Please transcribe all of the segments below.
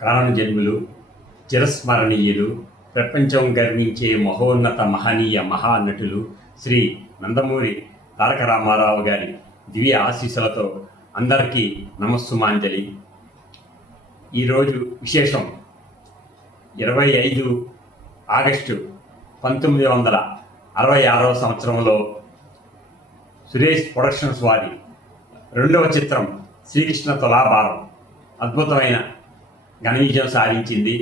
ప్రాణజన్ములు, చిరస్మరణీయులు, ప్రపంచం గర్వించే మహోన్నత మహనీయ మహానటులు శ్రీ నందమూరి తారక రామారావు గారి దివ్య ఆశీస్సులతో అందరికీ నమస్సుమాంజలి. ఈరోజు విశేషం 25 ఆగస్టు 1966వ సంవత్సరంలో సురేష్ ప్రొడక్షన్స్ వారి రెండవ చిత్రం శ్రీకృష్ణ తులాభారం అద్భుతమైన ఘన విజయం సాధించింది.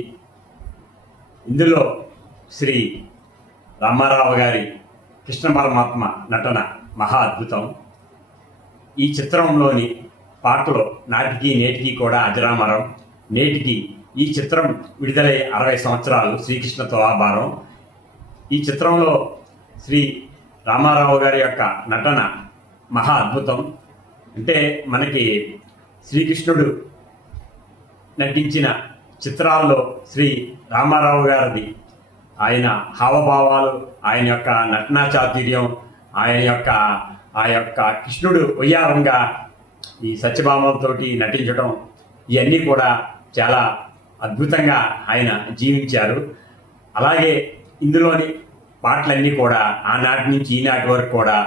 ఇందులో శ్రీ రామారావు గారి కృష్ణ పరమాత్మ నటన మహా అద్భుతం. ఈ చిత్రంలోని పాటలు నాటికి నేటికి కూడా అజరామరం. నేటికి ఈ చిత్రం విడుదలై 60 సంవత్సరాలు. శ్రీకృష్ణ తులాభారం ఈ చిత్రంలో శ్రీ రామారావు గారి యొక్క నటన మహా అద్భుతం. అంటే మనకి శ్రీకృష్ణుడు నటించిన చిత్రాల్లో శ్రీ రామారావు గారిది ఆయన హావభావాలు, ఆయన యొక్క నటనా చాతుర్యం, ఆ యొక్క కృష్ణుడు వయ్యారంగా ఈ సత్యభామలతోటి నటించడం, ఇవన్నీ కూడా చాలా అద్భుతంగా ఆయన జీవించారు. అలాగే ఇందులోని పాటలన్నీ కూడా ఆనాటి నుంచి ఈనాటి వరకు కూడా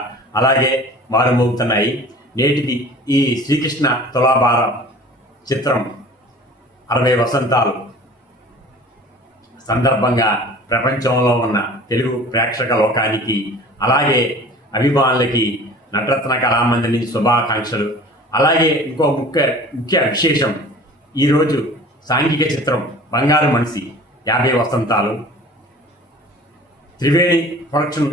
అలాగే మారుమోగుతున్నాయి. నేటికి ఈ శ్రీకృష్ణ తులాభారం చిత్రం 60 వసంతాలు సందర్భంగా ప్రపంచంలో ఉన్న తెలుగు ప్రేక్షక లోకానికి అలాగే అభిమానులకి నటరత్న కళామందిని శుభాకాంక్షలు. అలాగే ఇంకో ముఖ్య విశేషం, ఈరోజు సాంఘిక చిత్రం బంగారు మనిషి 50 వసంతాలు. త్రివేణి ప్రొడక్షన్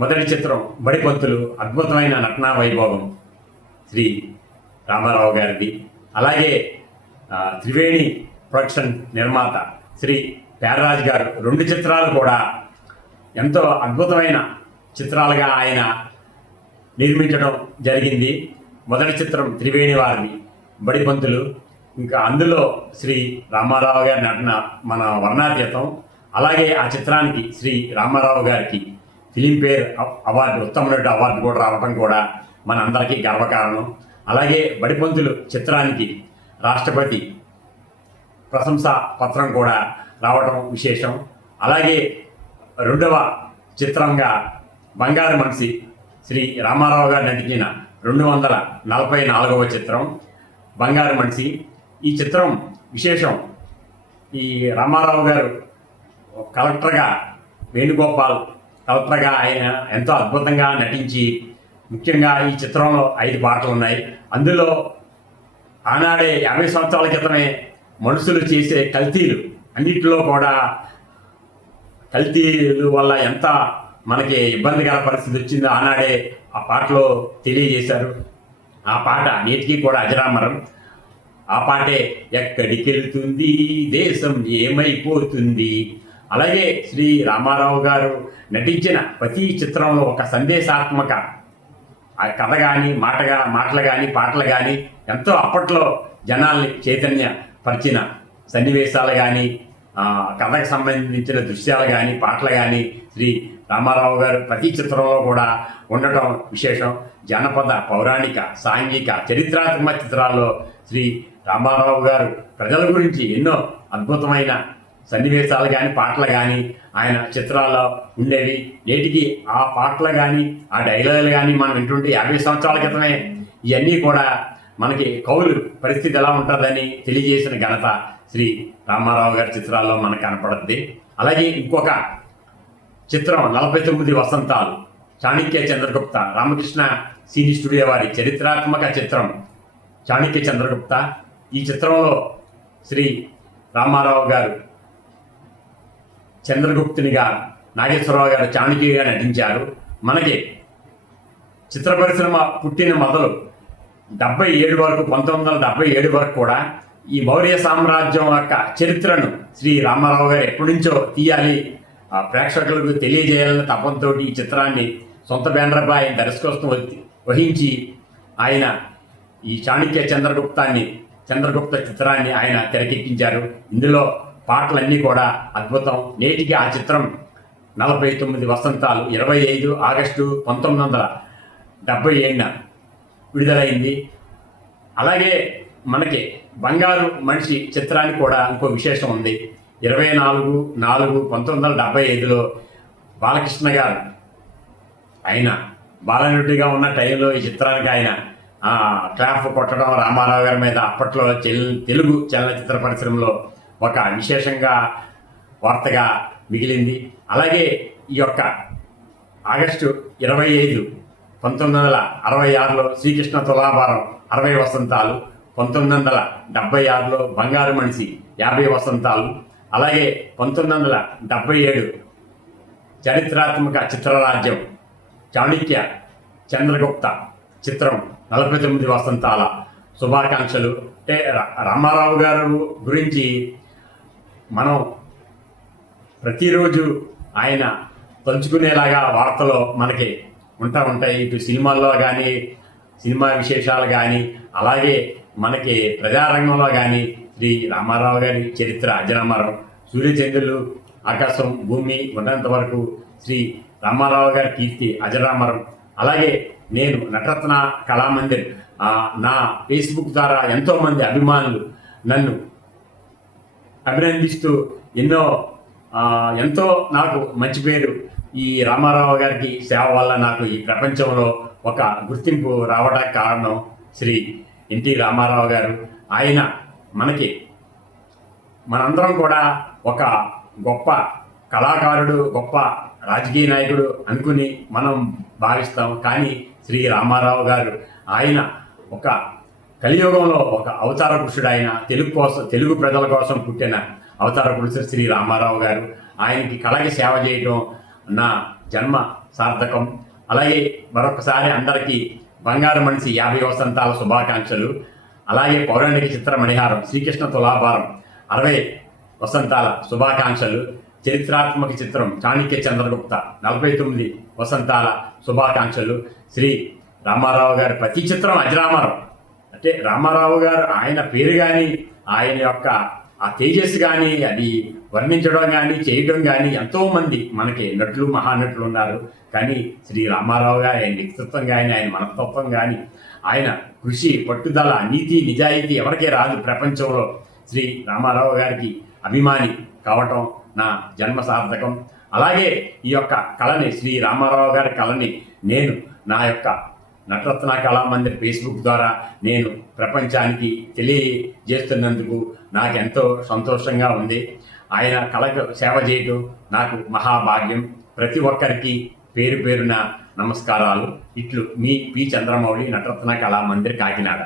మొదటి చిత్రం బడిపంతులు, అద్భుతమైన నటనా వైభోగం శ్రీ రామారావు గారిది. అలాగే త్రివేణి ప్రొడక్షన్ నిర్మాత శ్రీ పేర్రాజు గారు 2 చిత్రాలు కూడా ఎంతో అద్భుతమైన చిత్రాలుగా ఆయన నిర్మించడం జరిగింది. మొదటి చిత్రం త్రివేణి వారిది బడిపంతులు. ఇంకా అందులో శ్రీ రామారావు గారి నటన మన వర్ణాతీతం. అలాగే ఆ చిత్రానికి శ్రీ రామారావు గారికి ఫిలింఫేర్ అవార్డు, ఉత్తమ నటుడు అవార్డు కూడా రావడం కూడా మన అందరికీ గర్వకారణం. అలాగే బడిపంతులు చిత్రానికి రాష్ట్రపతి ప్రశంసా పత్రం కూడా రావడం విశేషం. అలాగే రెండవ చిత్రంగా బంగారు మనిషి శ్రీ రామారావు గారు నటించిన 244వ చిత్రం బంగారు మనిషి. ఈ చిత్రం విశేషం, ఈ రామారావు గారు కలెక్టర్గా వేణుగోపాల్ కలెక్టర్గా ఆయన ఎంతో అద్భుతంగా నటించి, ముఖ్యంగా ఈ చిత్రంలో 5 పాటలు ఉన్నాయి. అందులో ఆనాడే 50 సంవత్సరాల క్రితమే మనుషులు చేసే కల్తీలు అన్నింటిలో కూడా కల్తీలు వల్ల ఎంత మనకి ఇబ్బందికర పరిస్థితి వచ్చిందో ఆనాడే ఆ పాటలో తెలియజేశారు. ఆ పాట నేటికి కూడా అజరామరం. ఆ పాటే ఎక్కడికి వెళ్తుంది దేశం ఏమైపోతుంది. అలాగే శ్రీ రామారావు గారు నటించిన ప్రతి చిత్రంలో ఒక సందేశాత్మక ఆ కథ కానీ మాటలు కానీ పాటలు కానీ ఎంతో అప్పట్లో జనాల్ని చైతన్యపరిచిన సన్నివేశాలు కానీ కథకు సంబంధించిన దృశ్యాలు కానీ పాటలు కానీ శ్రీ రామారావు గారు ప్రతి చిత్రంలో కూడా ఉండటం విశేషం. జానపద, పౌరాణిక, సాంఘిక, చరిత్రాత్మక చిత్రాల్లో శ్రీ రామారావు గారు ప్రజల గురించి ఎన్నో అద్భుతమైన సన్నివేశాలు కానీ పాటలు కానీ ఆయన చిత్రాల్లో ఉండేవి. నేటికి ఆ పాటలు కానీ ఆ డైలాగులు కానీ మనం వింటుంటే 50 సంవత్సరాల క్రితమే ఇవన్నీ కూడా మనకి కౌలు పరిస్థితి ఎలా ఉంటుందని తెలియజేసిన ఘనత శ్రీ రామారావు గారి చిత్రాల్లో మనకు కనపడుతుంది. అలాగే ఇంకొక చిత్రం 49 వసంతాలు చాణక్య చంద్రగుప్త, రామకృష్ణ సినీ స్టూడియో వారి చరిత్రాత్మక చిత్రం చాణక్య చంద్రగుప్త. ఈ చిత్రంలో శ్రీ రామారావు గారు చంద్రగుప్తునిగా, నాగేశ్వరరావు గారు చాణక్యగా నటించారు. మనకి చిత్ర పరిశ్రమ పుట్టిన మొదలు 77 వరకు, 1977 వరకు కూడా ఈ మౌర్య సామ్రాజ్యం యొక్క చరిత్రను శ్రీ రామారావు గారు ఎప్పటి నుంచో తీయాలి, ప్రేక్షకులకు తెలియజేయాలన్న తపంతో ఈ చిత్రాన్ని సొంత బ్యానర్పై ఆయన దర్శకత్వం వహించి ఆయన ఈ చాణక్య చంద్రగుప్త చిత్రాన్ని ఆయన తెరకెక్కించారు. ఇందులో పాటలన్నీ కూడా అద్భుతం. నేటికి ఆ చిత్రం 49 వసంతాలు 25 ఆగస్టు 1977 విడుదలైంది. అలాగే మనకి బంగారు మనిషి చిత్రానికి కూడా ఇంకో విశేషం ఉంది. 24/4/1975లో బాలకృష్ణ గారు ఆయన బాలనటుడిగా ఉన్న టైంలో ఈ చిత్రానికి ఆయన క్లాప్ కొట్టడం రామారావు గారి మీద అప్పట్లో తెలుగు చలనచిత్ర పరిశ్రమలో ఒక విశేషంగా వార్తగా మిగిలింది. అలాగే ఈ యొక్క ఆగస్టు 25, 1966లో శ్రీకృష్ణ తులాభారం 60 వసంతాలు, 1976లో బంగారు మనిషి 50 వసంతాలు, అలాగే 1977 చరిత్రాత్మక చిత్రరాజ్యం చాణక్య చంద్రగుప్త చిత్రం 49 వసంతాల శుభాకాంక్షలు. అంటే రామారావు గారు గురించి మనం ప్రతిరోజు ఆయన తలుచుకునేలాగా వార్తలు మనకి ఉంటాయి. ఇటు సినిమాల్లో కానీ, సినిమా విశేషాలు కానీ, అలాగే మనకి ప్రజారంగంలో కానీ శ్రీ రామారావు గారి చరిత్ర అజరామరం. సూర్యచంద్రులు, ఆకాశం, భూమి ఉన్నంత వరకు శ్రీ రామారావు గారి కీర్తి అజరామరం. అలాగే నేను నటరత్న కళామందిర్ నా ఫేస్బుక్ ద్వారా ఎంతోమంది అభిమానులు నన్ను అభినందిస్తూ ఎంతో నాకు మంచి పేరు, ఈ రామారావు గారికి సేవ వల్ల నాకు ఈ ప్రపంచంలో ఒక గుర్తింపు రావడానికి కారణం శ్రీ ఎన్టీ రామారావు గారు. ఆయన మనందరం కూడా ఒక గొప్ప కళాకారుడు, గొప్ప రాజకీయ నాయకుడు అనుకుని మనం భావిస్తాం. కానీ శ్రీ రామారావు గారు ఆయన ఒక కలియుగంలో ఒక అవతార పురుషుడు. ఆయన తెలుగు ప్రజల కోసం పుట్టిన అవతార పురుషుడు శ్రీ రామారావు గారు. ఆయనకి కళకి సేవ చేయడం నా జన్మ సార్థకం. అలాగే మరొకసారి అందరికీ బంగారు మనిషి 50 వసంతాల శుభాకాంక్షలు. అలాగే పౌరాణిక చిత్ర మణిహారం శ్రీకృష్ణ తులాభారం 60 వసంతాల శుభాకాంక్షలు. చరిత్రాత్మక చిత్రం చాణక్య చంద్రగుప్త 49 వసంతాల శుభాకాంక్షలు. శ్రీ రామారావు గారి ప్రతి చిత్రం అజరామరం. అంటే రామారావు గారు ఆయన పేరు కానీ, ఆయన యొక్క ఆ తేజస్సు కానీ, అది వర్ణించడం కానీ, చేయడం కానీ ఎంతోమంది మనకి నటులు, మహానటులు ఉన్నారు. కానీ శ్రీ రామారావు గారు ఆయన వ్యక్తిత్వం కానీ, ఆయన మనస్తత్వం కానీ, ఆయన కృషి, పట్టుదల, నీతి, నిజాయితీ ఎవరికే రాదు ప్రపంచంలో. శ్రీ రామారావు గారికి అభిమాని కావటం నా జన్మ సార్థకం. అలాగే ఈ యొక్క కళని, శ్రీ రామారావు గారి కళని నేను నా యొక్క నటరత్న కళామందిర్ ఫేస్బుక్ ద్వారా నేను ప్రపంచానికి తెలియజేస్తున్నందుకు నాకెంతో సంతోషంగా ఉంది. ఆయన కళకు సేవ చేయడం నాకు మహాభాగ్యం. ప్రతి ఒక్కరికి పేరు పేరున నమస్కారాలు. ఇట్లు మీ పి. చంద్రమౌళి, నటరత్న కళామందిర్, కాకినాడ.